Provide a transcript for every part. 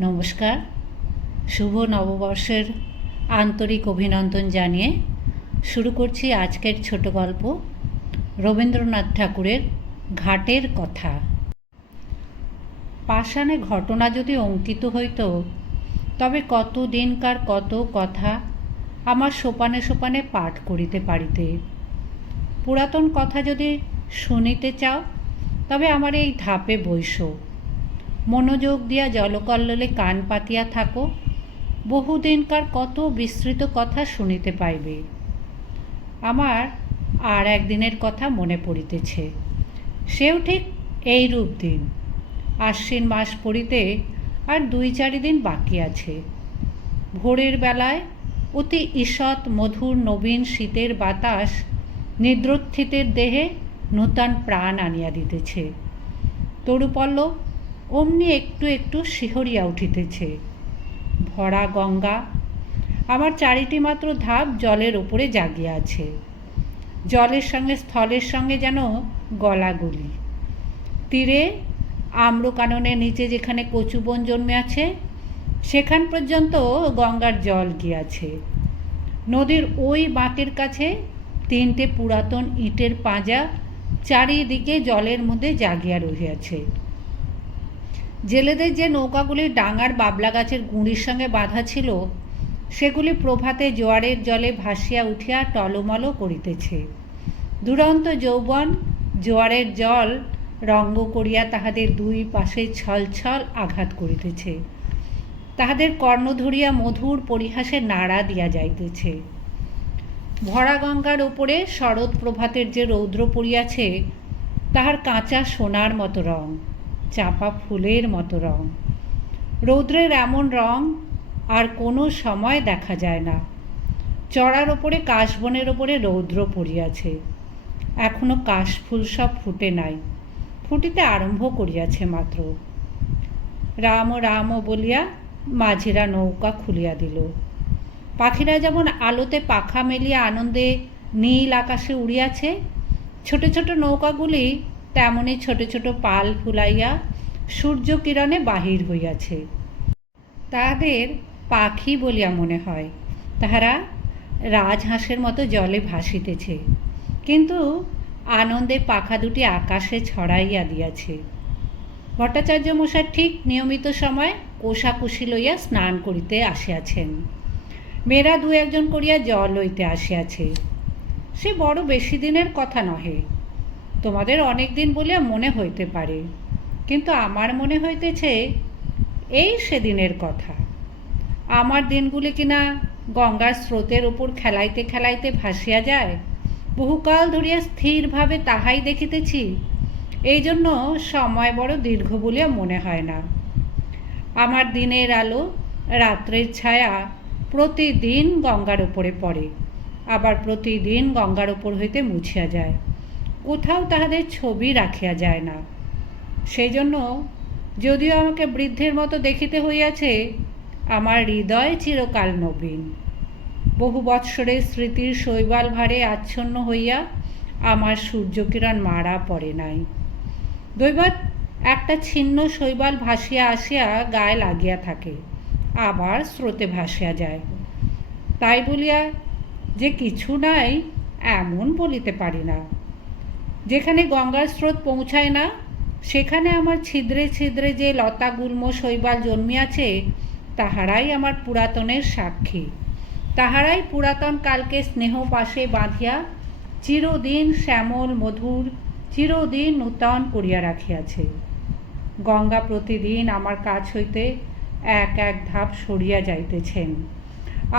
নমস্কার। শুভ নববর্ষের আন্তরিক অভিনন্দন জানিয়ে শুরু করছি আজকের ছোট গল্প রবীন্দ্রনাথ ঠাকুরের ঘাটের কথা। পাষাণে ঘটনা যদি অঙ্কিত হইত তবে কত দিনকার কত কথা আমার সোপানে সোপানে পাঠ করিতে পারিতে। পুরাতন কথা যদি শুনিতে চাও তবে আমার এই ধাপে বইস, মনোযোগ দিয়া জলকল্লোলে কান পাতিয়া থাকো, বহুদিনকার কত বিস্তৃত কথা শুনিতে পাইবে। আমার আর একদিনের কথা মনে পড়িতেছে, সেও ঠিক এইরূপ দিন। আশ্বিন মাস পড়িতে আর 2-4 দিন বাকি আছে। ভোরের বেলায় অতি ঈষৎ মধুর নবীন শীতের বাতাস নিদ্রোত্থিতের দেহে নূতন প্রাণ আনিয়া দিতেছে। তরুপল্লব অমনি একটু একটু শিহরিয়া উঠিতেছে। ভরা গঙ্গা, আমার 4টি মাত্র ধাপ জলের ওপরে জাগিয়া আছে। জলের সঙ্গে স্থলের সঙ্গে যেন গলাগলি। তীরে আম্রকাননের নিচে যেখানে কচুবন জন্মে আছে সেখান পর্যন্ত গঙ্গার জল গিয়াছে। নদীর ওই বাঁকের কাছে 3টে পুরাতন ইটের পাঁজা চারিদিকে জলের মধ্যে জাগিয়া রহিয়াছে। জেলেদের যে নৌকাগুলি ডাঙার বাবলা গাছের গুঁড়ির সঙ্গে বাঁধা ছিল সেগুলি প্রভাতে জোয়ারের জলে ভাসিয়া উঠিয়া টলমল করিতেছে। দুরন্ত যৌবন জোয়ারের জল রঙ্গ করিয়া তাহাদের 2 পাশে ছলছল আঘাত করিতেছে। তাহাদের কর্ণ ধরিয়া মধুর পরিহাসে নাড়া দিয়া যাইতেছে। ভরা গঙ্গার উপরে শরৎ প্রভাতের যে রৌদ্র পড়িয়াছে তাহার কাঁচা সোনার মতো রং, চাপা ফুলের মতো রং। রৌদ্রের এমন রং আর কোনো সময় দেখা যায় না। চড়ার ওপরে কাশবনের ওপরে রৌদ্র পড়িয়াছে। এখনো কাশফুল সব ফুটে নাই, ফুটিতে আরম্ভ করিয়াছে মাত্র। রাম রাম বলিয়া মাঝিরা নৌকা খুলিয়া দিল। পাখিরা যেমন আলোতে পাখা মেলিয়া আনন্দে নীল আকাশে উড়িয়াছে, ছোট ছোট নৌকাগুলি তেমনি ছোট ছোট পাল ফুলাইয়া সূর্যকিরণে বাহির হইয়াছে। তাহাদের পাখি বলিয়া মনে হয়। তাহারা রাজহাঁসের মতো জলে ভাসিতেছে, কিন্তু আনন্দে পাখা দুটি আকাশে ছড়াইয়া দিয়াছে। ভট্টাচার্য মশাই ঠিক নিয়মিত সময় কোষাকুষি লইয়া স্নান করিতে আসিয়াছেন। মেয়েরা 2-1 করিয়া জল লইতে আসিয়াছে। সে বড় বেশি দিনের কথা নহে, তোমাদের অনেক দিন বলিয়া মনে হইতে পারে, কিন্তু আমার মনে হইতেছে এই সেদিনের কথা। আমার দিনগুলি কিনা গঙ্গার স্রোতের উপর খেলাইতে খেলাইতে ভাসিয়া যায়, বহুকাল ধরিয়া স্থিরভাবে তাহাই দেখিতেছি। এই জন্য সময় বড় দীর্ঘ বলিয়া মনে হয় না। আমার দিনের আলো রাত্রের ছায়া প্রতিদিন গঙ্গার উপরে পড়ে, আবার প্রতিদিন গঙ্গার উপর হইতে মুছিয়া যায়। কোথাও তাহাদের ছবি রাখিয়া যায় না। সেই জন্য যদিও আমাকে বৃদ্ধের মতো দেখিতে হইয়াছে, আমার হৃদয় চিরকাল নবীন। বহু বৎসরের স্মৃতির শৈবাল ভারে আচ্ছন্ন হইয়া আমার সূর্যকিরণ মারা পড়ে নাই। দৈবাৎ একটা ছিন্ন শৈবাল ভাসিয়া আসিয়া গায়ে লাগিয়া থাকে, আবার স্রোতে ভাসিয়া যায়। তাই বলিয়া যে কিছু নাই এমন বলিতে পারি না। যেখানে গঙ্গার স্রোত পৌঁছায় না সেখানে আমার ছিদ্রে ছিদ্রে যে লতা গুল্ম শৈবাল জন্মিয়াছে তাহারাই আমার পুরাতনের সাক্ষী। তাহারাই পুরাতন কালকে স্নেহ পাশে বাঁধিয়া চিরদিন শ্যামল মধুর, চিরদিন নূতন করিয়া রাখিয়াছে। গঙ্গা প্রতিদিন আমার কাছ হইতে 1-1 ধাপ সরিয়া যাইতেছেন,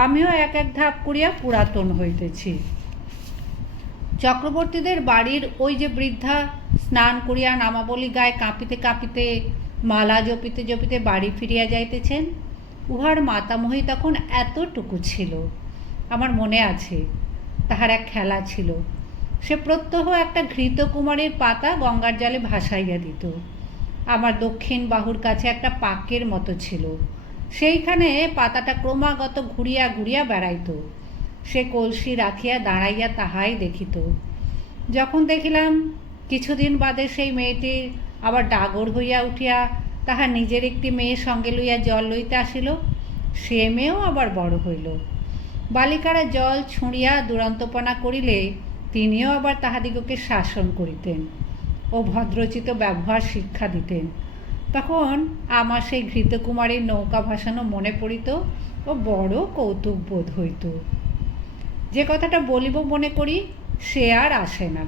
আমিও 1-1 ধাপ করিয়া পুরাতন হইতেছি। চক্রবর্তীদের বাড়ির ওই যে বৃদ্ধা স্নান করিয়া নামাবলী গায়ে কাঁপিতে কাঁপিতে মালা জপিতে জপিতে বাড়ি ফিরিয়া যাইতেছেন, উহার মাতামহী তখন এতটুকু ছিল। আমার মনে আছে তাহার এক খেলা ছিল। সে প্রত্যহ একটা ঘৃতকুমারীর পাতা গঙ্গার জলে ভাসাইয়া দিত। আমার দক্ষিণ বাহুর কাছে একটা পাকের মতো ছিল, সেইখানে পাতাটা ক্রমাগত ঘুরিয়া ঘুরিয়া বেড়াইত। সে কলসি রাখিয়া দাঁড়াইয়া তাহাই দেখিত। যখন দেখিলাম কিছুদিন বাদে সেই মেয়েটির আবার ডাগর হইয়া উঠিয়া তাহার নিজের একটি মেয়ে সঙ্গে লইয়া জল লইতে আসিল। সে মেয়েও আবার বড় হইল। বালিকারা জল ছুঁড়িয়া দুরন্তপনা করিলে তিনিও আবার তাহাদিগকে শাসন করিতেন ও ভদ্রোচিত ব্যবহার শিক্ষা দিতেন। তখন আমার সেই ঘৃতকুমারীর নৌকা ভাসানো মনে পড়িত ও বড় কৌতুক বোধ হইত। যে কথাটা বলিব মনে করি সে আর আসে না।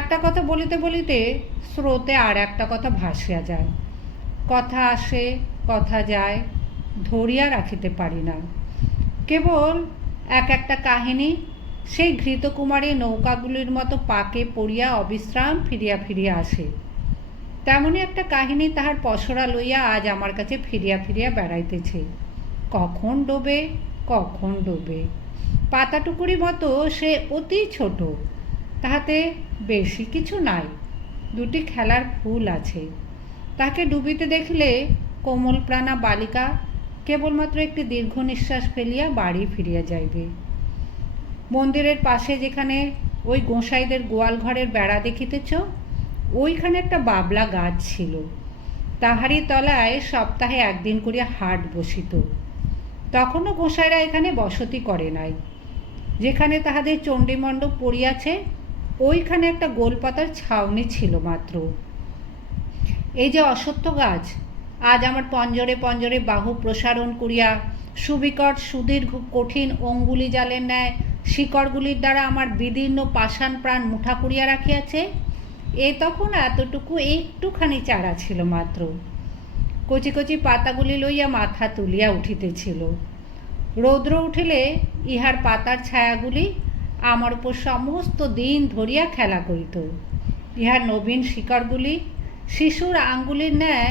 একটা কথা বলিতে বলিতে স্রোতে আর একটা কথা ভাসিয়া যায়। কথা আসে, কথা যায়, ধরিয়া রাখিতে পারি না। কেবল একটা কাহিনী সেই ঘৃতকুমারী নৌকাগুলির মতো পাকে পড়িয়া অবিশ্রাম ফিরিয়া ফিরিয়া আসে। তেমনই একটা কাহিনী তাহার পসরা লইয়া আজ আমার কাছে ফিরিয়া ফিরিয়া বেড়াইতেছে। কখন ডোবে, কখন ডোবে। পাতাটুকুরি মতো সে অতি ছোট, তাহাতে বেশি কিছু নাই, দুটি খেলার ফুল আছে। তাকে ডুবিতে দেখলে কোমল প্রাণা বালিকা কেবলমাত্র একটি দীর্ঘ নিঃশ্বাস ফেলিয়া বাড়ি ফিরিয়া যাইবে। মন্দিরের পাশে যেখানে ওই গোঁসাইদের গোয়াল ঘরের বেড়া দেখিতেছ, ওইখানে একটা বাবলা গাছ ছিল। তাহারই তলায় সপ্তাহে একদিন করিয়া হাট বসিত। তখনও গোঁসাইরা এখানে বসতি করে নাই। যেখানে তাহাদের চণ্ডীমণ্ডপ পড়িয়াছে ওইখানে একটা গোলপাতার ছাউনি ছিল মাত্র। এই যে অশ্বত্থ গাছ আজ আমার পঞ্জরে পঞ্জরে বাহু প্রসারণ করিয়া সুবিকট সুদীর্ঘ কঠিন অঙ্গুলি জালের ন্যায় শিকড়গুলির দ্বারা আমার বিদীর্ণ পাষাণ প্রাণ মুঠা করিয়া রাখিয়াছে, এ তখন এতটুকু একটুখানি চারা ছিল মাত্র। কচি কচি পাতাগুলি লইয়া মাথা তুলিয়া উঠিতেছিল। রৌদ্র উঠিলে ইহার পাতার ছায়াগুলি আমার উপর সমস্ত দিন ধরিয়া খেলা করিত। ইহার নবীন শিকড়গুলি শিশুর আঙ্গুলির ন্যায়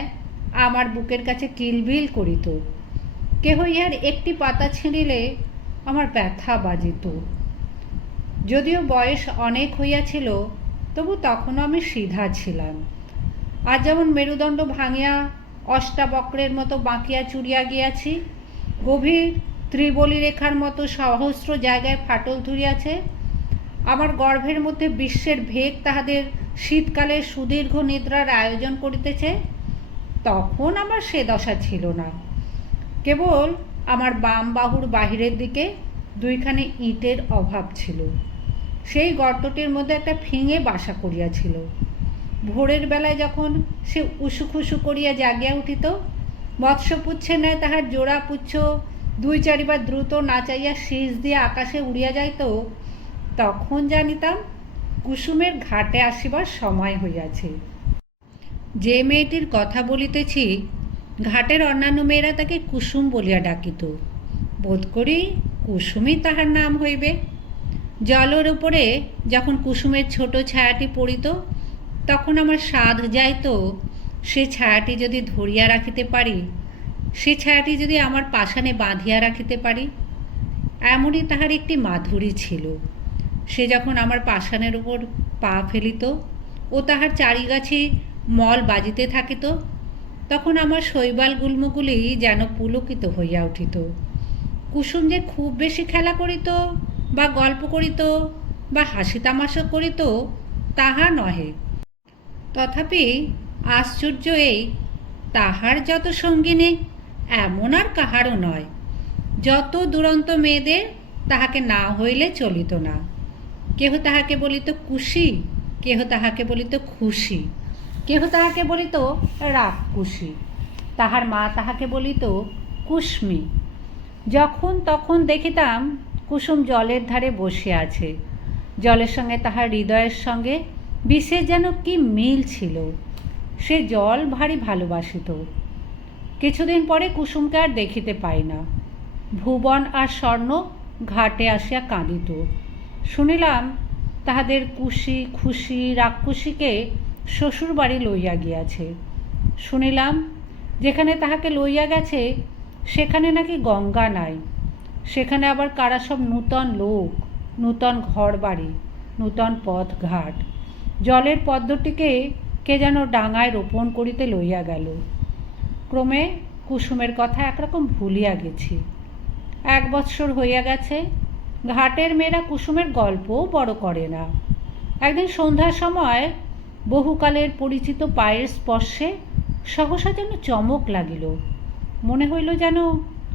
আমার বুকের কাছে কিলবিল করিত। কেহ ইহার একটি পাতা ছিঁড়িলে আমার ব্যথা বাজিত। যদিও বয়স অনেক হইয়াছিল, তবু তখনও আমি সিধা ছিলাম। আজ যেমন মেরুদণ্ড ভাঙিয়া অষ্টাবক্রের মতো বাঁকিয়া চুরিয়া গিয়াছি, গভীর ত্রিবলী রেখার মতো সহস্র জায়গায় ফাটল ধরিয়াছে, আমার গর্ভের মধ্যে বিশ্বের ভেগ তাহাদের শীতকালের সুদীর্ঘ নিদ্রার আয়োজন করিতেছে, তখন আমার সে দশা ছিল না। কেবল আমার বাম বাহুর বাহিরের দিকে দুইখানি ইটের অভাব ছিল। সেই গর্তটির মধ্যে একটা ফিঙে বাসা করিয়াছিল। ভোরের বেলায় যখন সে উসুখুসু করিয়া জাগিয়া উঠিত, মৎস্যপুচ্ছের ন্যায় তাহার জোড়া পুচ্ছ দুই চারিবার দ্রুত নাচাইয়া শীষ দিয়ে আকাশে উড়িয়া যাইত, তখন জানিতাম কুসুমের ঘাটে আসিবার সময় হইয়াছে। যে মেয়েটির কথা বলিতেছি, ঘাটের অন্যান্য মেয়েরা তাকে কুসুম বলিয়া ডাকিত। বোধ করি কুসুমই তাহার নাম হইবে। জলের উপরে যখন কুসুমের ছোট ছায়াটি পড়িত, তখন আমার সাধ যাইত সে ছায়াটি যদি ধরিয়া রাখিতে পারি, সে ছায়াটি যদি আমার পাষাণে বাঁধিয়া রাখিতে পারি। এমনই তাহার একটি মাধুরী ছিল। সে যখন আমার পাষাণের উপর পা ফেলিত ও তাহার চারিগাছি মল বাজিতে থাকিত, তখন আমার শৈবাল গুল্মগুলি যেন পুলকিত হইয়া উঠিত। কুসুম যে খুব বেশি খেলা করিত বা গল্প করিত বা হাসি তামাশা করিত তাহা নহে। তথাপি আশ্চর্য এই, তাহার যত সঙ্গিনী এমন আর কাহারও নয়। যত দুরন্ত মেয়েদের তাহাকে না হইলে চলিত না। কেহ তাহাকে বলিত কুশি, কেহ তাহাকে বলিত খুশি, কেহ তাহাকে বলিত রাক্ষুসী। তাহার মা তাহাকে বলিত কুস্মি। যখন তখন দেখিতাম কুসুম জলের ধারে বসে আছে। জলের সঙ্গে তাহার হৃদয়ের সঙ্গে বিশেষ যেন কি মিল ছিল। সে জল ভারী ভালোবাসিত। কিছুদিন পরে কুসুমকে আর দেখিতে পাই না। ভুবন আর স্বর্ণ ঘাটে আসিয়া কাঁদিত। শুনিলাম তাহাদের কুশি খুশি রাক্ষসীকে শ্বশুর বাড়ি লইয়া গিয়াছে। শুনিলাম যেখানে তাহাকে লইয়া গেছে সেখানে নাকি গঙ্গা নাই। সেখানে আবার কারা সব নূতন লোক, নূতন ঘর বাড়ি, নূতন পথ ঘাট। জলের পদ্মটিকে কে যেন ডাঙায় রোপণ করিতে লইয়া গেল। ক্রমে কুসুমের কথা একরকম ভুলিয়া গেছি। 1 বৎসর হইয়া গেছে। ঘাটের মেয়েরা কুসুমের গল্পও বড় করে না। একদিন সন্ধ্যার সময় বহুকালের পরিচিত পায়ের স্পর্শে সহসা যেন চমক লাগিল, মনে হইল যেন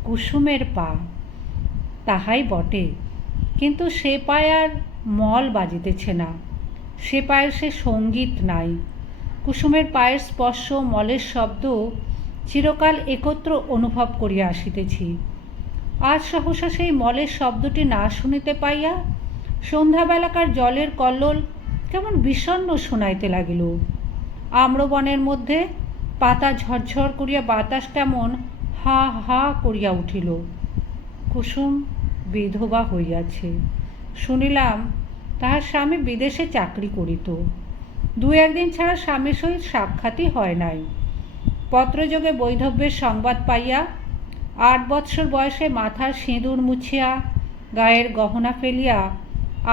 কুসুমের পা। তাহাই বটে, কিন্তু সে পায়ে আর মল বাজিতেছে না, সে পায়ের সে সঙ্গীত নাই। কুসুমের পায়ের স্পর্শ, মলের শব্দ চিরকাল একত্র অনুভব করিয়া আসিতেছি। আজ সহসা সেই মলের শব্দটি না শুনিতে পাইয়া সন্ধ্যাবেলাকার জলের কল্লোল কেমন বিষণ্ণ শোনাইতে লাগিল। আম্রবনের মধ্যে পাতা ঝরঝর করিয়া বাতাস কেমন হা হা করিয়া উঠিল। কুসুম বিধবা হইয়াছে। শুনিলাম তাহার স্বামী বিদেশে চাকরি করিত। দু একদিন ছাড়া স্বামীর সহিত সাক্ষাৎই হয় নাই। পত্রযোগে বৈধব্যের সংবাদ পাইয়া 8 বৎসর বয়সে মাথার সিঁদুর মুছিয়া গায়ের গহনা ফেলিয়া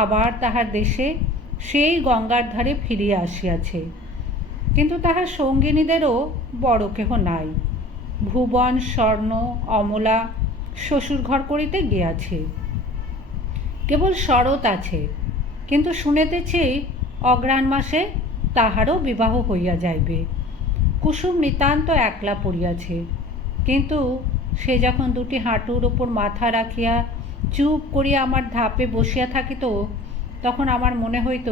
আবার তাহার দেশে সেই গঙ্গার ধারে ফিরিয়া আসিয়াছে। কিন্তু তাহার সঙ্গিনীদেরও বড় কেহ নাই। ভুবন, স্বর্ণ, অমলা শ্বশুর ঘর করিতে গিয়াছে। কেবল শরৎ আছে, কিন্তু শুনিতেছি অগ্রহায়ণ মাসে তাহারও বিবাহ হইয়া যাইবে। কুসুম নিতান্ত একলা পড়িয়াছে, কিন্তু সে যখন দুটি হাঁটুর ওপর মাথা রাখিয়া চুপ করিয়া আমার ধাপে বসিয়া থাকিত, তখন আমার মনে হইত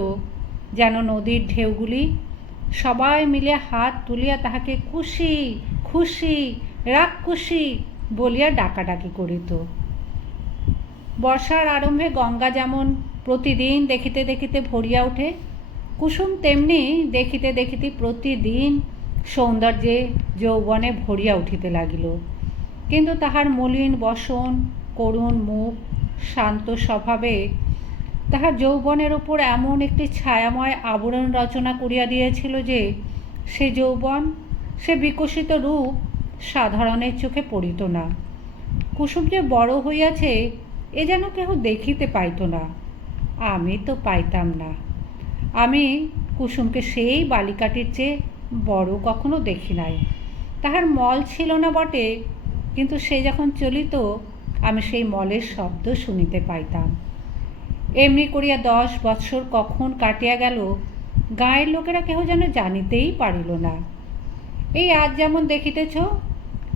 যেন নদীর ঢেউগুলি সবাই মিলিয়া হাত তুলিয়া তাহাকে খুশি খুশি রাক্ষসী বলিয়া ডাকাডাকি করিত। বর্ষার আরম্ভে গঙ্গা যেমন প্রতিদিন দেখিতে দেখিতে ভরিয়া ওঠে, কুসুম তেমনি দেখিতে দেখিতে প্রতিদিন সৌন্দর্যে যৌবনে ভরিয়া উঠিতে লাগিল। কিন্তু তাহার মলিন বসন, করুণ মুখ, শান্ত স্বভাবে তাহার যৌবনের ওপর এমন একটি ছায়াময় আবরণ রচনা করিয়া দিয়েছিল যে সে যৌবন, সে বিকশিত রূপ সাধারণের চোখে পড়িত না। কুসুম যে বড় হইয়াছে এ যেন কেহ দেখিতে পাইত না। আমি তো পাইতাম না। আমি কুসুমকে সেই বালিকাটির চেয়ে বড় কখনো দেখি নাই। তাহার মল ছিল না বটে, কিন্তু সে যখন চলিত আমি সেই মলের শব্দ শুনিতে পাইতাম। এমনি করিয়া 10 বৎসর কখন কাটিয়া গেল গাঁয়ের লোকেরা কেহ যেন জানিতেই পারিল না। এই আজ যেমন দেখিতেছ,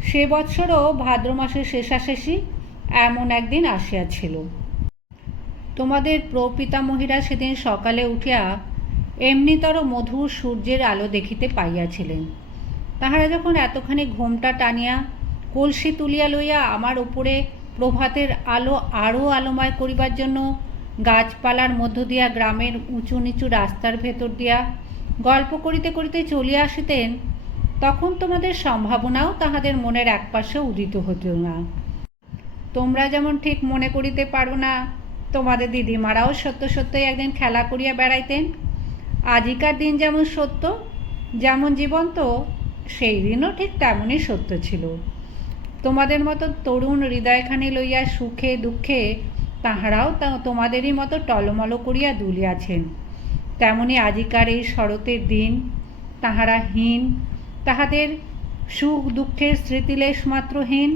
সে বৎসরও ভাদ্র মাসের শেষাশেষি এমন একদিন আসিয়াছিল। তোমাদের প্রপিতামহীরা সেদিন সকালে উঠিয়া এমনিতর মধুর সূর্যের আলো দেখিতে পাইয়াছিলেন। তাহারা যখন এতখানি ঘোমটা টানিয়া কলসি তুলিয়া লইয়া আমার উপরে প্রভাতের আলো আরও আলোময় করিবার জন্য গাছপালার মধ্য দিয়া গ্রামের উঁচু নিচু রাস্তার ভেতর দিয়া গল্প করিতে করিতে চলিয়া আসিতেন, তখন তোমাদের সম্ভাবনাও তাহাদের মনের একপাশে উদিত হতো না। তোমরা যেমন ঠিক মনে করিতে পারো না, তোমাদের দিদিমারাও সত্য সত্যই একদিন খেলা করিয়া বেড়াইতেন। আজিকার দিন যেমন সত্য, যেমন জীবন্ত, সেই দিনও ঠিক তেমনই সত্য ছিল। তোমাদের মতো তরুণ হৃদয়খানি লইয়া সুখে দুঃখে তাহারাও তোমাদেরই মতো টলমল করিয়া দুলিয়াছেন। তেমনি আজিকার এই শরতের দিন তাহারা হীন, তাহাদের সুখ দুঃখের স্মৃতিলেশ মাত্র হীন।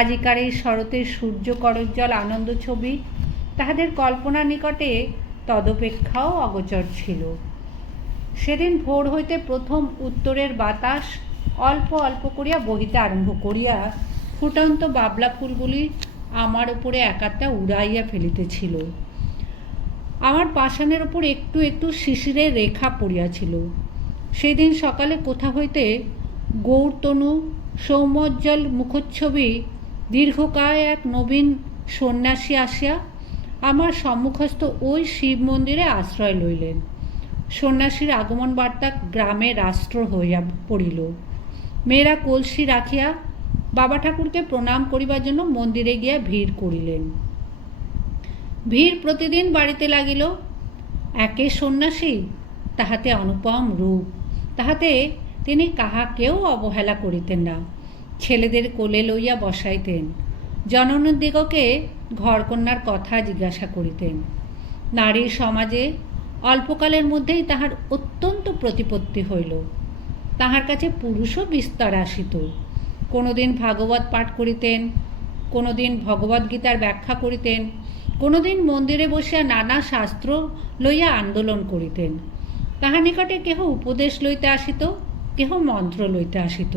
আজিকার এই শরতের সূর্য করজ্জ্বল আনন্দ ছবি তাহাদের কল্পনার নিকটে তদপেক্ষাও অগোচর ছিল। সেদিন ভোর হইতে প্রথম উত্তরের বাতাস অল্প অল্প করিয়া বহিতে আরম্ভ করিয়া ফুটন্ত বাবলা ফুলগুলি আমার উপরে একাত্তা উড়াইয়া ফেলিতেছিল। আমার পাষাণের ওপর একটু একটু শিশিরের রেখা পড়িয়াছিল। সেদিন সকালে কোথা হইতে গৌরতনু সৌম্যোজ্জ্বল মুখচ্ছবি দীর্ঘকায় এক নবীন সন্ন্যাসী আসিয়া আমার সম্মুখস্থ ওই শিব মন্দিরে আশ্রয় লইলেন। সন্ন্যাসীর আগমন বার্তা গ্রামে রাষ্ট্র হইয়া পড়িল। মেয়েরা কলসি রাখিয়া বাবা ঠাকুরকে প্রণাম করিবার জন্য মন্দিরে গিয়া ভিড় করিলেন। ভিড় প্রতিদিন বাড়িতে লাগিল। একে সন্ন্যাসী, তাহাতে অনুপম রূপ, তাহাতে তিনি কাহাকেও অবহেলা করিতেন না। ছেলেদের কোলে লইয়া বসাইতেন, জননীদিগকে ঘরকন্যার কথা জিজ্ঞাসা করিতেন। নারীর সমাজে অল্পকালের মধ্যেই তাহার অত্যন্ত প্রতিপত্তি হইল। তাহার কাছে পুরুষও বিস্তার আসিত। কোনোদিন ভাগবত পাঠ করিতেন, কোনোদিন ভগবদ্গীতার ব্যাখ্যা করিতেন, কোনোদিন মন্দিরে বসিয়া নানা শাস্ত্র লইয়া আন্দোলন করিতেন। তাহার নিকটে কেহ উপদেশ লইতে আসিত, কেহ মন্ত্র লইতে আসিত,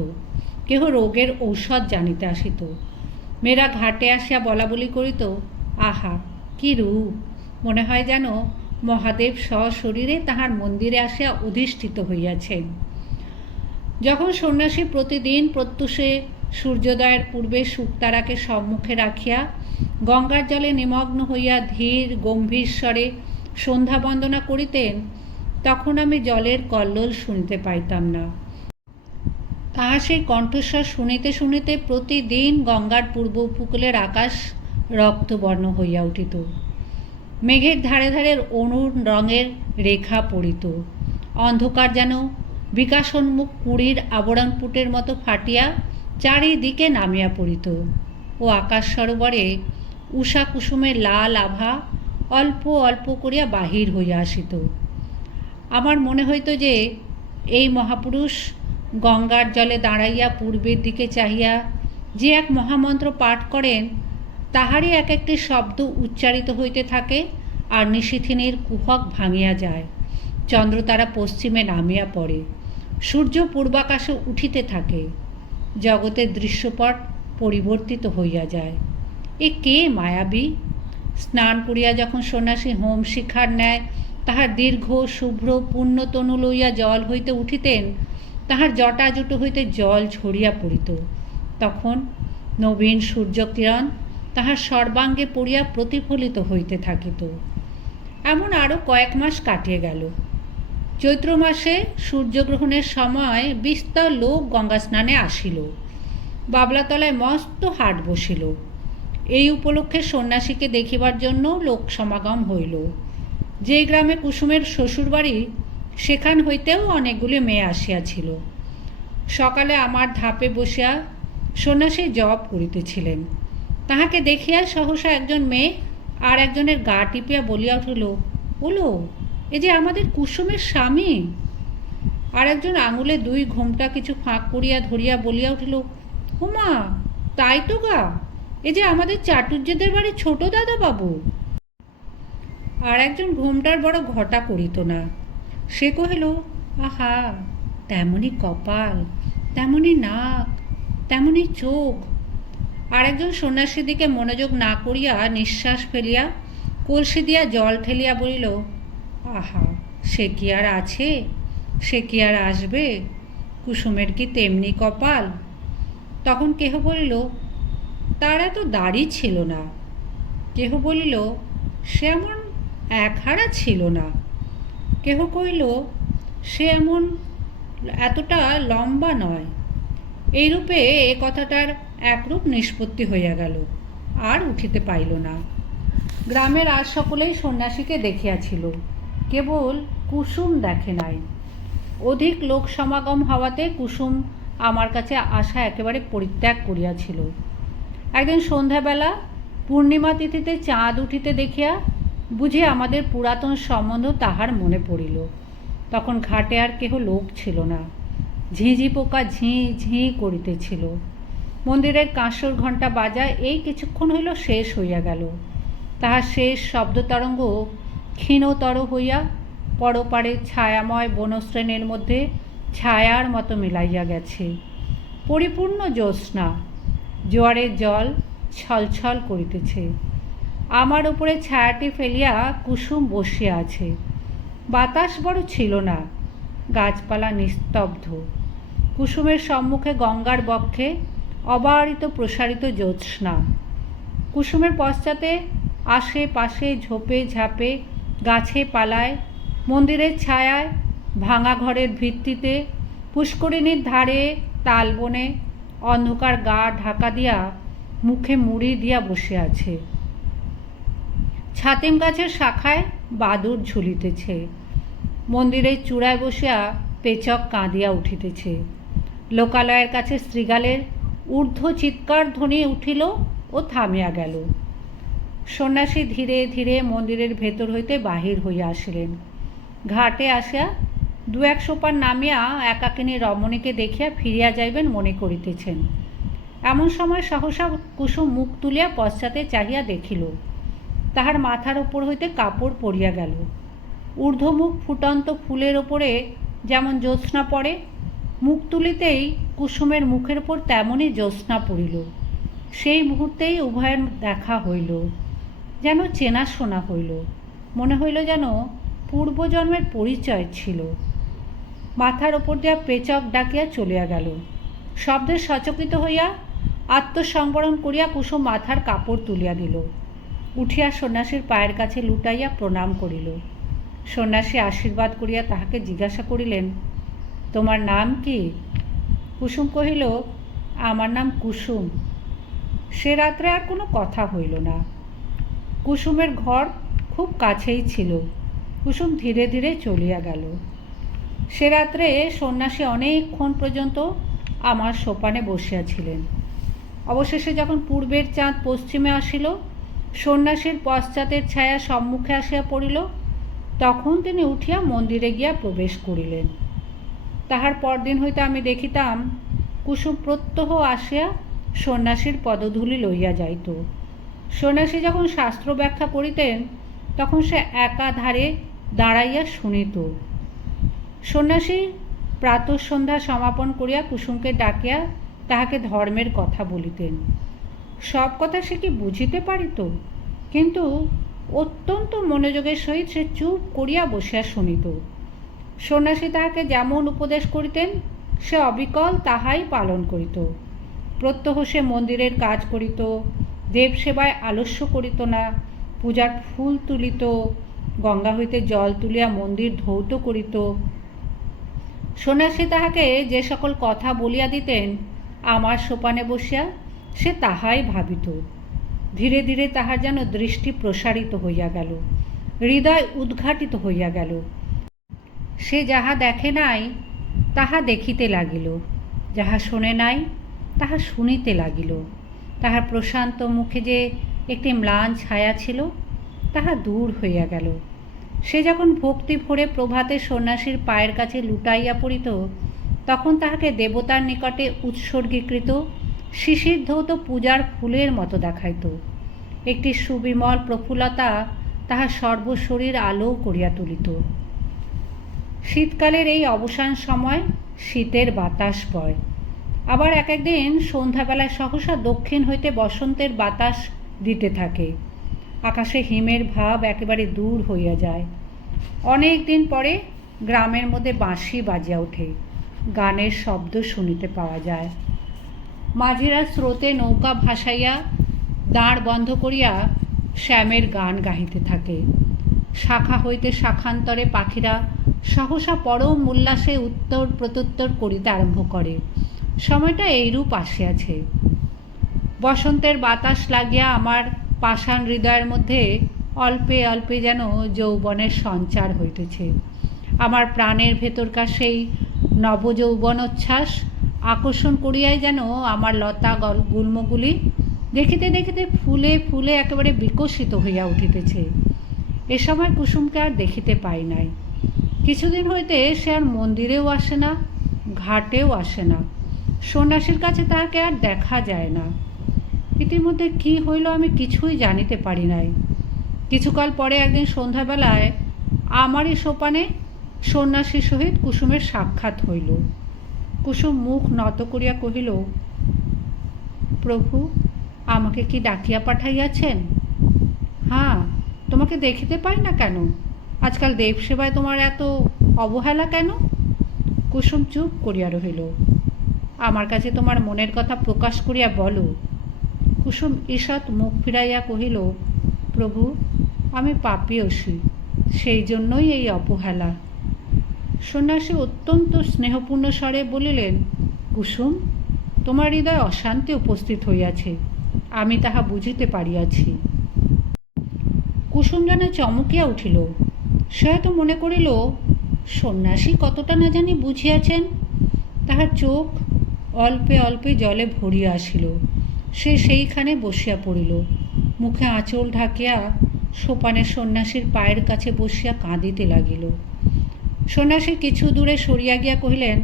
কেহ রোগের ঔষধ জানিতে আসিত। মেয়েরা ঘাটে আসিয়া বলা বলি করিত, আহা কি রূপ! মনে হয় যেন মহাদেব সশরীরে তাহার মন্দিরে আসিয়া অধিষ্ঠিত হইয়াছেন। যখন সন্ন্যাসী প্রতিদিন প্রত্যুষে সূর্যোদয়ের পূর্বে শুকতারাকে সম্মুখে রাখিয়া গঙ্গার জলে নিমগ্ন হইয়া ধীর গম্ভীর স্বরে সন্ধ্যা বন্দনা করিতেন, তখন আমি জলের কল্লোল শুনিতে পাইতাম না। তাহার সেই কণ্ঠস্বর শুনিতে শুনিতে প্রতিদিন গঙ্গার পূর্ব উপকূলের আকাশ রক্তবর্ণ হইয়া উঠিত। মেঘের ধারে ধারে অনুর রঙের রেখা পড়িত। অন্ধকার যেন বিকাশোন্মুখ কুঁড়ির আবরণপুটের মতো ফাটিয়া চারিদিকে নামিয়া পড়িত ও আকাশ সরোবরে উষা কুসুমের লাল আভা অল্প অল্প করিয়া বাহির হইয়া আসিত। আমার মনে হইত যে এই মহাপুরুষ গঙ্গার জলে দাঁড়াইয়া পূর্বের দিকে চাহিয়া যে এক মহামন্ত্র পাঠ করেন, তাহারই এক একটি শব্দ উচ্চারিত হইতে থাকে, আর নিশীথিনীর কুহক ভাঙিয়া যায়। চন্দ্রতারা পশ্চিমে নামিয়া পড়ে, সূর্য পূর্বাকাশে উঠিতে থাকে, জগতের দৃশ্যপট পরিবর্তিত হইয়া যায়। এ কে মায়াবী! স্নান করিয়া যখন সন্ন্যাসী হোম শিখার ন্যায় তাহার দীর্ঘ শুভ্র পুণ্যতনু লইয়া জল হইতে উঠিতেন, তাহার জটাজুটো হইতে জল ঝরিয়া পড়িত। তখন নবীন সূর্যকিরণ তাহার সর্বাঙ্গে পড়িয়া প্রতিফলিত হইতে থাকিত। এমন আরও কয়েক মাস কাটিয়ে গেল। চৈত্র মাসে সূর্যগ্রহণের সময় বিস্তর লোক গঙ্গা স্নানে আসিল। বাবলাতলায় মস্ত হাট বসিল। এই উপলক্ষে সন্ন্যাসীকে দেখিবার জন্য লোক সমাগম হইল। যে গ্রামে কুসুমের শ্বশুরবাড়ি, সেখান হইতেও অনেকগুলি মেয়ে আসিয়াছিল। সকালে আমার ধাপে বসিয়া সন্ন্যাসী জপ করিতেছিলেন। তাহাকে দেখিয়া সহসা একজন মেয়ে আর একজনের গা টিপিয়া বলিয়া উঠিল, ওলো, এ যে আমাদের কুসুমের স্বামী। আর একজন আঙুলে দুই ঘোমটা কিছু ফাঁক করিয়া ধরিয়া বলিয়া উঠিল, হুমা, তাই তো গা, এ যে আমাদের চাটুর্যদের বাড়ির ছোট দাদা বাবু। আর একজন ঘোমটার বড় ঘটা করিত না। সে কহিল, আহা, তেমনি কপাল, তেমনি নাক, তেমনি চোখ। আর একজন সন্ন্যাসীর দিকে মনোযোগ না করিয়া নিঃশ্বাস ফেলিয়া কলসি দিয়া জল ঠেলিয়া বলিল, আহা, সে কি আর আছে, সে কি আর আসবে, কুসুমের কি তেমনি কপাল। তখন কেহ বলিল, তার এত দাড়ি ছিল না। কেহ বলিল, সে এমন একহারা ছিল না। কেহ কহিল, সে এমন এতটা লম্বা নয়। এইরূপে এ কথাটার একরূপ নিষ্পত্তি হইয়া গেল, আর উঠিতে পাইল না। গ্রামের আর সকলেই সন্ন্যাসীকে দেখিয়াছিল, কেবল কুসুম দেখে নাই। অধিক লোক সমাগম হওয়াতে কুসুম আমার কাছে আসা একেবারে পরিত্যাগ করিয়াছিল। একদিন সন্ধ্যাবেলা পূর্ণিমা তিথিতে চাঁদ উঠিতে দেখিয়া বুঝি আমাদের পুরাতন সম্বন্ধ তাহার মনে পড়িল। তখন ঘাটে আর কেহ লোক ছিল না। ঝিঁঝি পোকা ঝিঁ ঝিঁ করিতেছিল। মন্দিরের কাঁসর ঘণ্টা বাজা এই কিছুক্ষণ হইল শেষ হইয়া গেল। তাহার শেষ শব্দতরঙ্গ ক্ষীণতর হইয়া পরপারে ছায়াময় বনশ্রেণীর মধ্যে ছায়ার মতো মিলাইয়া গেছে। পরিপূর্ণ জ্যোৎস্না, জোয়ারের জল ছলছল করিতেছে। আমার উপরে ছায়াটি ফেলিয়া কুসুম বসিয়া আছে। বাতাস বড় ছিল না, গাছপালা নিস্তব্ধ। কুসুমের সম্মুখে গঙ্গার বক্ষে অবারিত প্রসারিত জ্যোৎস্না। কুসুমের পশ্চাতে আশেপাশে ঝোপে ঝাপে গাছে পালায়, মন্দিরের ছায়ায়, ভাঙা ঘরের ভিত্তিতে, পুষ্করিণীর ধারে তালবনে অন্ধকার গা ঢাকা দিয়া মুখে মুড়ি দিয়া বসে আছে। ছাতিম গাছের শাখায় বাদুড় ঝুলিতেছে। মন্দিরের চূড়ায় বসিয়া পেচক কাঁদিয়া উঠিতেছে। লোকালয়ের কাছে শৃগালের ঊর্ধ্ব চিৎকার ধ্বনি উঠিল ও থামিয়া গেল। সন্ন্যাসী ধীরে ধীরে মন্দিরের ভেতর হইতে বাহির হইয়া আসিলেন। ঘাটে আসিয়া দু এক সোপান নামিয়া একাকিনী রমণীকে দেখিয়া ফিরিয়া যাইবেন মনে করিতেছেন। এমন সময় সহসা কুসুম মুখ তুলিয়া পশ্চাতে চাহিয়া দেখিল, তাহার মাথার উপর হইতে কাপড় পড়িয়া গেল। ঊর্ধ্বমুখ ফুটন্ত ফুলের ওপরে যেমন জ্যোৎস্না পড়ে, মুখ তুলিতেই কুসুমের মুখের ওপর তেমনই জ্যোৎস্না পড়িল। সেই মুহূর্তেই উভয়ের দেখা হইল, যেন চেনাশোনা হইল। মনে হইল যেন পূর্বজন্মের পরিচয় ছিল। মাথার ওপর দিয়া পেচক ডাকিয়া চলিয়া গেল। শব্দে সচকিত হইয়া আত্মসংবরণ করিয়া কুসুম মাথার কাপড় তুলিয়া দিল। উঠিয়া সন্ন্যাসীর পায়ের কাছে লুটাইয়া প্রণাম করিল। সন্ন্যাসী আশীর্বাদ করিয়া তাহাকে জিজ্ঞাসা করিলেন, তোমার নাম কি? কুসুম কহিল, আমার নাম কুসুম। সে রাত্রে আর কোনো কথা হইল না। কুসুমের ঘর খুব কাছেই ছিল। কুসুম ধীরে ধীরে চলিয়া গেল। সে রাত্রে সন্ন্যাসী অনেকক্ষণ পর্যন্ত আমার সোপানে বসিয়াছিলেন। অবশেষে যখন পূর্বের চাঁদ পশ্চিমে আসিল, সন্ন্যাসীর পশ্চাতের ছায়া সম্মুখে আসিয়া পড়িল, তখন তিনি উঠিয়া মন্দিরে গিয়া প্রবেশ করিলেন। তাহার পরদিন হইতে আমি দেখিতাম কুসুম প্রত্যহ আসিয়া সন্ন্যাসীর পদধূলি লইয়া যাইত। সন্ন্যাসী যখন শাস্ত্র ব্যাখ্যা করিতেন, তখন সে একাধারে দাঁড়াইয়া শুনিত। সন্ন্যাসী প্রাতঃসন্ধ্যা সমাপন করিয়া কুসুমকে ডাকিয়া তাহাকে ধর্মের কথা বলিতেন। সব কথা সে কি বুঝিতে পারিত, কিন্তু অত্যন্ত মনোযোগের সহিত সে চুপ করিয়া বসিয়া শুনিত। সন্ন্যাসী তাহাকে যেমন উপদেশ করিতেন, সে অবিকল তাহাই পালন করিত। প্রত্যহ সে মন্দিরের কাজ করিত, দেবসেবায় আলস্য করিত না, পূজার ফুল তুলিত, গঙ্গা হইতে জল তুলিয়া মন্দির ধৌত করিত। সন্ন্যাসী তাহাকে যে সকল কথা বলিয়া দিতেন, আমার সোপানে বসিয়া সে তাহাই ভাবিত। ধীরে ধীরে তাহার যেন দৃষ্টি প্রসারিত হইয়া গেল, হৃদয় উদ্ঘাটিত হইয়া গেল। সে যাহা দেখে নাই তাহা দেখিতে লাগিল, যাহা শোনে নাই তাহা শুনিতে লাগিল। তাহার প্রশান্ত মুখে যে একটি ম্লান ছায়া ছিল, তাহা দূর হইয়া গেল। সে যখন ভক্তি ভরে প্রভাতে সন্ন্যাসীর পায়ের কাছে লুটাইয়া পড়িত, তখন তাহাকে দেবতার নিকটে উৎসর্গীকৃত শিশির ধৌত পূজার ফুলের মতো দেখাইত। একটি সুবিমল প্রফুল্লতা তাহার সর্বশরীর আলো করিয়া তুলিত। শীতকালের এই অবসান সময় শীতের বাতাস বয়। আবার এক একদিন সন্ধ্যাবেলায় সহসা দক্ষিণ হইতে বসন্তের বাতাস দিতে থাকে। আকাশে হিমের ভাব একেবারে দূর হইয়া যায়। অনেক দিন পরে গ্রামের মধ্যে বাঁশি বাজিয়া ওঠে, গানের শব্দ শুনিতে পাওয়া যায়। মাঝিরা স্রোতে নৌকা ভাসাইয়া দাঁড় বন্ধ করিয়া শ্যামের গান গাহিতে থাকে। শাখা হইতে শাখান্তরে পাখিরা সহসা পরম উল্লাসে উত্তর প্রত্যুত্তর করিতে আরম্ভ করে। সময়টা এইরূপ আসিয়াছে। বসন্তের বাতাস লাগিয়া আমার পাষাণ হৃদয়ের মধ্যে অল্পে অল্পে যেন যৌবনের সঞ্চার হইতেছে। আমার প্রাণের ভেতরকার সেই নবযৌবনোচ্ছ্বাস আকর্ষণ করিয়াই যেন আমার লতা গুল্মগুলি দেখিতে দেখিতে ফুলে ফুলে একেবারে বিকশিত হইয়া উঠিতেছে। এ সময় কুসুমকে আর দেখিতে পাই নাই। কিছুদিন হইতে সে আর মন্দিরেও আসে না, ঘাটেও আসে না। সন্ন্যাসীর কাছে তাহাকে আর দেখা যায় না। ইতিমধ্যে কি হইল আমি কিছুই জানিতে পারি নাই। কিছুকাল পরে একদিন সন্ধ্যাবেলায় আমারই সোপানে সন্ন্যাসীর সহিত কুসুমের সাক্ষাৎ হইল। কুসুম মুখ নত করিয়া কহিল, প্রভু, আমাকে কি ডাকিয়া পাঠাইয়াছেন? হ্যাঁ, তোমাকে দেখিতে পাই না কেন? আজকাল দেবসেবায় তোমার এত অবহেলা কেন? কুসুম চুপ করিয়া রহিল। আমার কাছে তোমার মনের কথা প্রকাশ করিয়া বলো। কুসুম ঈষৎ মুখ ফিরাইয়া কহিল, প্রভু, আমি পাপীয়সী, সেই জন্যই এই অবহেলা। সন্ন্যাসী অত্যন্ত স্নেহপূর্ণ স্বরে বলিলেন, কুসুম, তোমার হৃদয়ে অশান্তি উপস্থিত হইয়াছে, আমি তাহা বুঝিতে পারিয়াছি। কুসুম যেন চমকিয়া উঠিল। সে হয়তো মনে করিল সন্ন্যাসী কতটা না জানি বুঝিয়াছেন। তাহার চোখ অল্পে অল্পে জলে ভরিয়া আসিল। সে সেইখানে বসিয়া পড়িল। মুখে আঁচল ঢাকিয়া সোপানে সন্ন্যাসীর পায়ের কাছে বসিয়া কাঁদিতে লাগিল। সন্ন্যাসী কিছু দূরে সরিয়া গিয়া কহিলেন,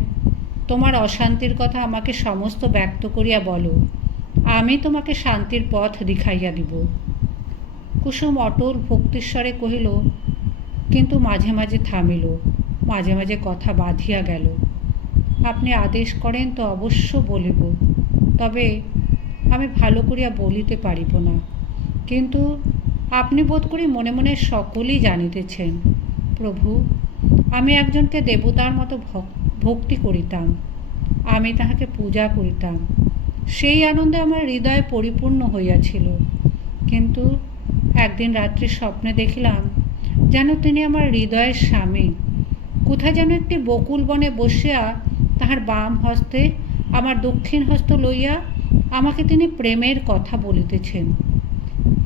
তোমার অশান্তির কথা আমাকে সমস্ত ব্যক্ত করিয়া বলো, আমি তোমাকে শান্তির পথ দেখাইয়া দিব। কুসুম অটল ভক্তিস্বরে কহিল, কিন্তু মাঝে মাঝে থামিল, মাঝে মাঝে কথা বাঁধিয়া গেল। আপনি আদেশ করেন তো অবশ্য বলিব, তবে আমি ভালো করিয়া বলিতে পারিব না। কিন্তু আপনি বোধ করি মনে মনে সকলই জানিতেছেন, প্রভু, আমি একজনকে দেবতার মতো ভক্তি করিতাম, আমি তাহাকে পূজা করিতাম, সেই আনন্দে আমার হৃদয় পরিপূর্ণ হইয়াছিল। কিন্তু একদিন রাত্রে স্বপ্নে দেখিলাম যেন তিনি আমার হৃদয়ের স্বামী, কোথায় যেন একটি বকুল বনে বসিয়া তাহার বাম হস্তে আমার দক্ষিণ হস্ত লইয়া আমাকে তিনি প্রেমের কথা বলিতেছেন।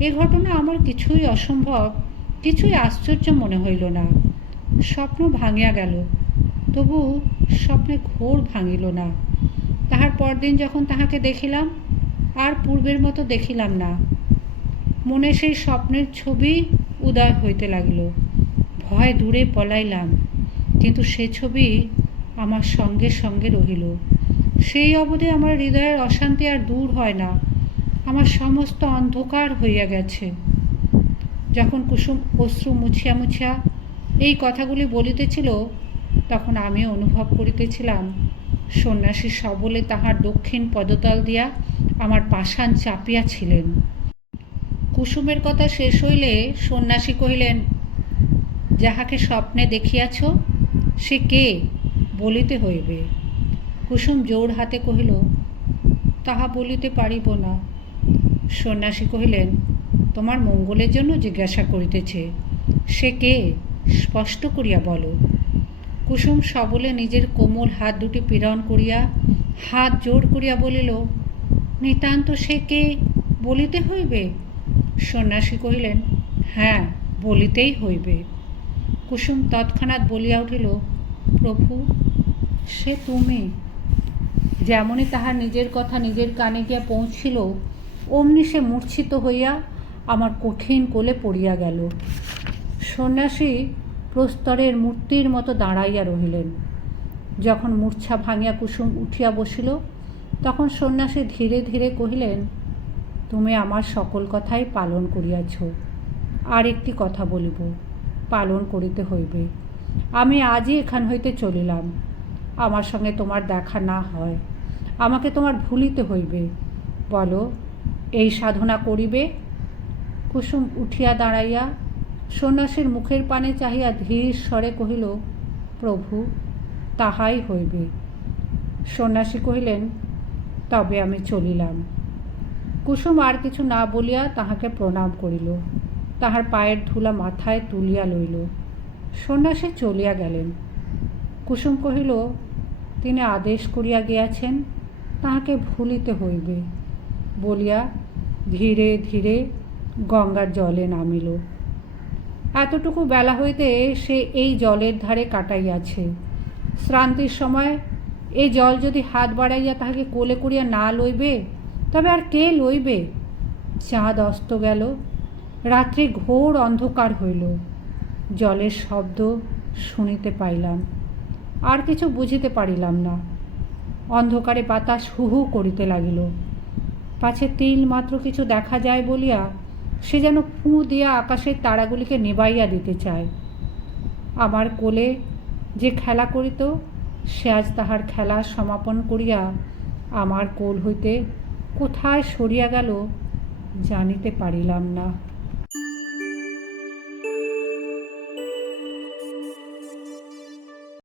এ ঘটনা আমার কিছুই অসম্ভব, কিছুই আশ্চর্য মনে হইল না। স্বপ্ন ভাঙিয়া গেল, তবু স্বপ্নে ঘোর ভাঙিল না। তাহার পরদিন যখন তাহাকে দেখিলাম, আর পূর্বের মতো দেখিলাম না। মনে সেই স্বপ্নের ছবি উদয় হইতে লাগিল। ভয় দূরে পলাইলাম, কিন্তু সে ছবি আমার সঙ্গে সঙ্গে রহিল। সেই অবধি আমার হৃদয়ের অশান্তি আর দূর হয় না, আমার সমস্ত অন্ধকার হইয়া গেছে। যখন কুসুম অশ্রু মুছিয়া মুছিয়া এই কথাগুলি বলিতেছিল, তখন আমি অনুভব করিতেছিলাম সন্ন্যাসী সবলে তাহার দক্ষিণ পদতল দিয়া আমার পাষাণ চাপিয়াছিলেন। কুসুমের কথা শেষ হইলে সন্ন্যাসী কহিলেন, যাহাকে স্বপ্নে দেখিয়াছ সে কে, বলিতে হইবে। কুসুম জোর হাতে কহিল, তাহা বলিতে পারিব না। সন্ন্যাসী কহিলেন, তোমার মঙ্গলের জন্য জিজ্ঞাসা করিতেছে, সে কে, স্পষ্ট করিয়া বলো। কুসুম সবলে নিজের কোমল হাত দুটি পীড়ন করিয়া হাত জোর করিয়া বলিল, নিতান্ত সে কে, বলিতে হইবে। সন্ন্যাসী কহিলেন, হ্যাঁ, বলিতেই হইবে। কুসুম তৎক্ষণাৎ বলিয়া উঠিল, প্রভু, সে তুমি। যেমনই তাহার নিজের কথা নিজের কানে গিয়া পৌঁছিল, অমনি সে মূর্ছিত হইয়া আমার কঠিন কোলে পড়িয়া গেল। সন্ন্যাসী প্রস্তরের মূর্তির মতো দাঁড়াইয়া রহিলেন। যখন মূর্ছা ভাঙিয়া কুসুম উঠিয়া বসিল, তখন সন্ন্যাসী ধীরে ধীরে কহিলেন, তুমি আমার সকল কথাই পালন করিয়াছ। আর একটি কথা বলিব, পালন করিতে হইবে। আমি আজই এখান হইতে চলিলাম। আমার সঙ্গে তোমার দেখা না হয়, আমাকে তোমার ভুলিতে হইবে। বলো, এই সাধনা করিবে? কুসুম উঠিয়া দাঁড়াইয়া সন্ন্যাসীর মুখের পানে চাহিয়া ধীর স্বরে কহিল, প্রভু, তাহাই হইবে। সন্ন্যাসী কহিলেন, তবে আমি চলিলাম। কুসুম আর কিছু না বলিয়া তাহাকে প্রণাম করিল, তাহার পায়ের ধুলা মাথায় তুলিয়া লইল। সন্ন্যাসী চলিয়া গেলেন। কুসুম কহিল, তিনি আদেশ করিয়া গিয়াছেন, তাহাকে ভুলিতে হইবে, বলিয়া ধীরে ধীরে গঙ্গার জলে নামিল। এতটুকু বেলা হইতে সে এই জলের ধারে কাটাইয়াছে। শ্রান্তির সময় এই জল যদি হাত বাড়াইয়া তাহাকে কোলে করিয়া না লইবে, তবে আর কে লইবে? চাঁদ অস্ত গেল, রাত্রি ঘোর অন্ধকার হইল। জলের শব্দ শুনিতে পাইলাম, আর কিছু বুঝিতে পারিলাম না। অন্ধকারে বাতাস হু হু করিতে লাগিল। পাছে তিল মাত্র কিছু দেখা যায় বলিয়া সে যেন ফুঁ দিয়া আকাশের তারাগুলিকে নিবাইয়া দিতে চায়। আমার কোলে যে খেলা করিত, সে আজ তাহার খেলা সমাপন করিয়া আমার কোল হইতে কোথায় সরিয়া গেল জানিতে পারিলাম না।